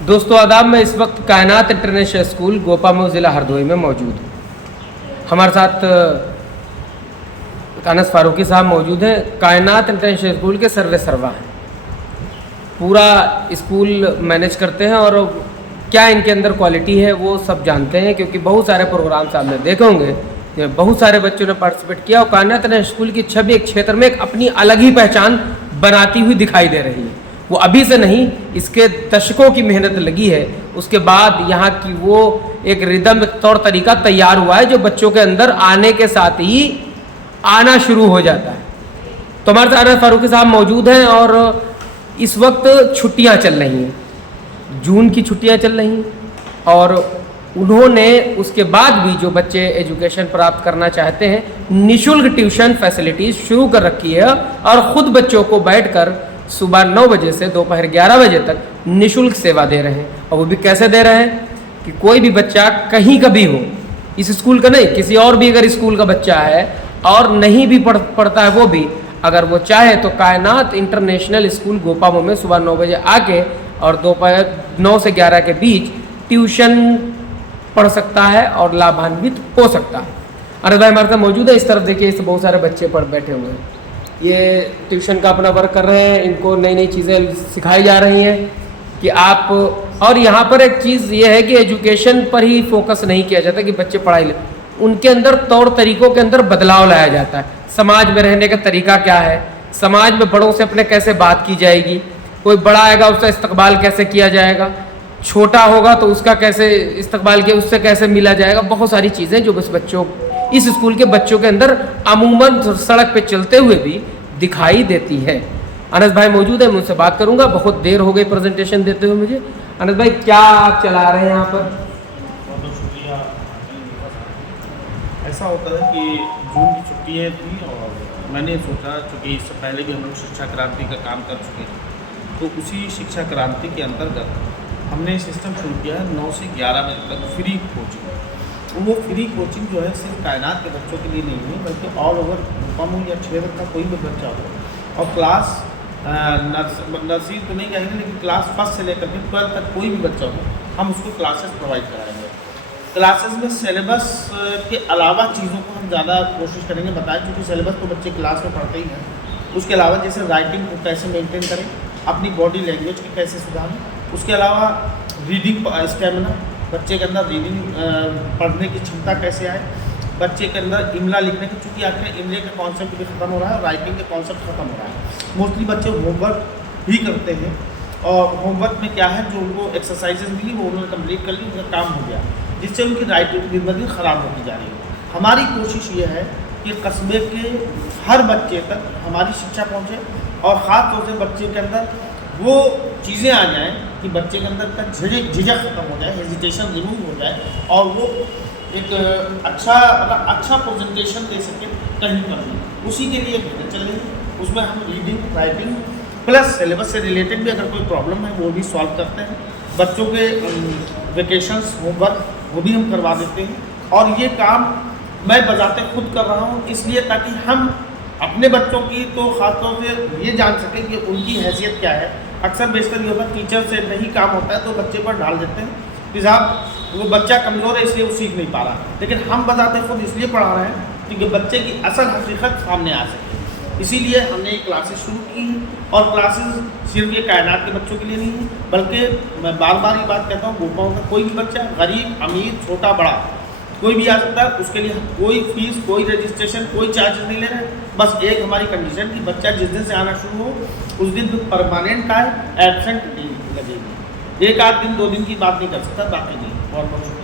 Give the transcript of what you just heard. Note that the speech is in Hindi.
दोस्तों आदाब, मैं इस वक्त कायनात इंटरनेशनल स्कूल गोपामऊ ज़िला हरदोई में मौजूद हूँ। हमारे साथ अनस फारूकी साहब मौजूद हैं। कायनात इंटरनेशनल स्कूल के सर्वा हैं, पूरा स्कूल मैनेज करते हैं और क्या इनके अंदर क्वालिटी है वो सब जानते हैं, क्योंकि बहुत सारे प्रोग्राम्स आपने देखे होंगे, बहुत सारे बच्चों ने पार्टिसिपेट किया और कायनात इंटरनेशनल स्कूल की छवि एक क्षेत्र में एक अपनी अलग ही पहचान बनाती हुई दिखाई दे रही है। वो अभी से नहीं, इसके दशकों की मेहनत लगी है, उसके बाद यहाँ की वो एक रिदम, तौर तरीका तैयार हुआ है जो बच्चों के अंदर आने के साथ ही आना शुरू हो जाता है। तो हमारे साथ अनस फारूकी साहब मौजूद हैं और इस वक्त छुट्टियाँ चल रही हैं, जून की छुट्टियाँ चल रही हैं और उन्होंने उसके बाद भी जो बच्चे एजुकेशन प्राप्त करना चाहते हैं निःशुल्क ट्यूशन फैसिलिटीज़ शुरू कर रखी है और ख़ुद बच्चों को बैठकर सुबह 9 बजे से दोपहर 11 बजे तक निःशुल्क सेवा दे रहे हैं। और वो भी कैसे दे रहे हैं कि कोई भी बच्चा कहीं का भी हो, इस स्कूल का नहीं, किसी और भी अगर स्कूल का बच्चा है और नहीं भी पढ़ता है, वो भी अगर वो चाहे तो कायनात इंटरनेशनल स्कूल गोपामऊ में सुबह 9 बजे आके और दोपहर 9 से 11 के बीच ट्यूशन पढ़ सकता है और लाभान्वित हो सकता है। अरे भाई हमारे साथ मौजूद है, इस तरफ देखिए, इससे बहुत सारे बच्चे पढ़ बैठे हुए हैं, ये ट्यूशन का अपना वर्क कर रहे हैं, इनको नई नई चीज़ें सिखाई जा रही हैं कि आप, और यहाँ पर एक चीज़ ये है कि एजुकेशन पर ही फोकस नहीं किया जाता कि बच्चे पढ़ाई ले, उनके अंदर तौर तरीक़ों के अंदर बदलाव लाया जाता है। समाज में रहने का तरीका क्या है, समाज में बड़ों से अपने कैसे बात की जाएगी, कोई बड़ा आएगा उसका इस्तकबाल कैसे किया जाएगा, छोटा होगा तो उसका कैसे इस्तकबाल किया, उससे कैसे मिला जाएगा, बहुत सारी चीज़ें जो बस बच्चों, इस स्कूल के बच्चों के अंदर अमूमन सड़क पे चलते हुए भी दिखाई देती है। अनस भाई मौजूद है, मैं उनसे बात करूंगा। बहुत देर हो गई प्रेजेंटेशन देते हुए मुझे। अनस भाई, क्या आप चला रहे हैं यहाँ पर? बहुत शुक्रिया। ऐसा होता है कि जून की छुट्टियाँ थी और मैंने सोचा, चूँकि इससे पहले भी हम लोग शिक्षा क्रांति का काम कर चुके हैं, तो उसी शिक्षा क्रांति के अंतर्गत हमने सिस्टम शुरू किया है 9 से 11 बजे तक फ्री कोचिंग। वो फ्री कोचिंग जो है सिर्फ कायनात के बच्चों के लिए नहीं है, बल्कि ऑल ओवर गोपामऊ या क्षेत्र का कोई भी बच्चा हो और क्लास नर्सरी तो नहीं कहेंगे, लेकिन क्लास 1 से लेकर के 12 तक कोई भी बच्चा हो, हम उसको क्लासेस प्रोवाइड कराएंगे। क्लासेस में सिलेबस के अलावा चीज़ों को हम ज़्यादा कोशिश करेंगे बताएं, क्योंकि सिलेबस तो बच्चे क्लास में पढ़ते ही हैं। उसके अलावा जैसे राइटिंग को कैसे मेंटेन करें, अपनी बॉडी लैंग्वेज को कैसे सुधारें, उसके अलावा रीडिंग स्टेमिना, बच्चे के अंदर रीडिंग पढ़ने की क्षमता कैसे आए, बच्चे के अंदर इमला लिखने की, चूँकि आजकल इमले का कॉन्सेप्ट भी ख़त्म हो रहा है और राइटिंग का कॉन्सेप्ट ख़त्म हो रहा है। मोस्टली बच्चे होमवर्क ही करते हैं और होमवर्क में क्या है, जो उनको एक्सरसाइजेज मिली वो उन्होंने कंप्लीट कर ली, उनका काम हो गया, जिससे उनकी राइटिंग की मेमोरी ख़राब होती जा रही है। हमारी कोशिश ये है कि कस्बे के हर बच्चे तक हमारी शिक्षा पहुँचे और ख़ास तौर से बच्चे के अंदर वो चीज़ें आ जाएं कि बच्चे के अंदर का झिझक ख़त्म हो जाए, हेजिटेशन रिमूव हो जाए और वो एक अच्छा प्रेजेंटेशन दे सके कहीं पर भी। उसी के लिए मेहनत चल रही है, उसमें हम रीडिंग राइटिंग प्लस सिलेबस से रिलेटेड भी अगर कोई प्रॉब्लम है वो भी सॉल्व करते हैं। बच्चों के वेकेशंस होमवर्क वो भी हम करवा देते हैं और ये काम मैं बजाते खुद कर रहा हूँ, इसलिए ताकि हम अपने बच्चों की तो ख़ासतौर से ये जान सकें कि उनकी हैसियत क्या है। अक्सर बेशतर ये होता है टीचर से नहीं काम होता है तो बच्चे पर डाल देते हैं कि साहब वो बच्चा कमज़ोर है इसलिए वो सीख नहीं पा रहा, लेकिन हम बताते खुद इसलिए पढ़ा रहे हैं क्योंकि बच्चे की असल हकीकत सामने आ सके। इसीलिए हमने ये क्लासेस शुरू की हैं और क्लासेस सिर्फ ये कायनात के बच्चों के लिए नहीं है, बल्कि मैं बार बार ये बात कहता हूँ, गोपामऊ का कोई भी बच्चा, गरीब अमीर छोटा बड़ा कोई भी आ सकता है, उसके लिए हम कोई फीस, कोई रजिस्ट्रेशन, कोई चार्जेस नहीं ले रहे हैं। बस एक हमारी कंडीशन कि बच्चा जिस दिन से आना शुरू हो उस दिन परमानेंट आए, एब्सेंट नहीं लगेगी। एक आध दिन 2 दिन की बात नहीं कर सकता, बाकी नहीं। बहुत बहुत शुक्रिया।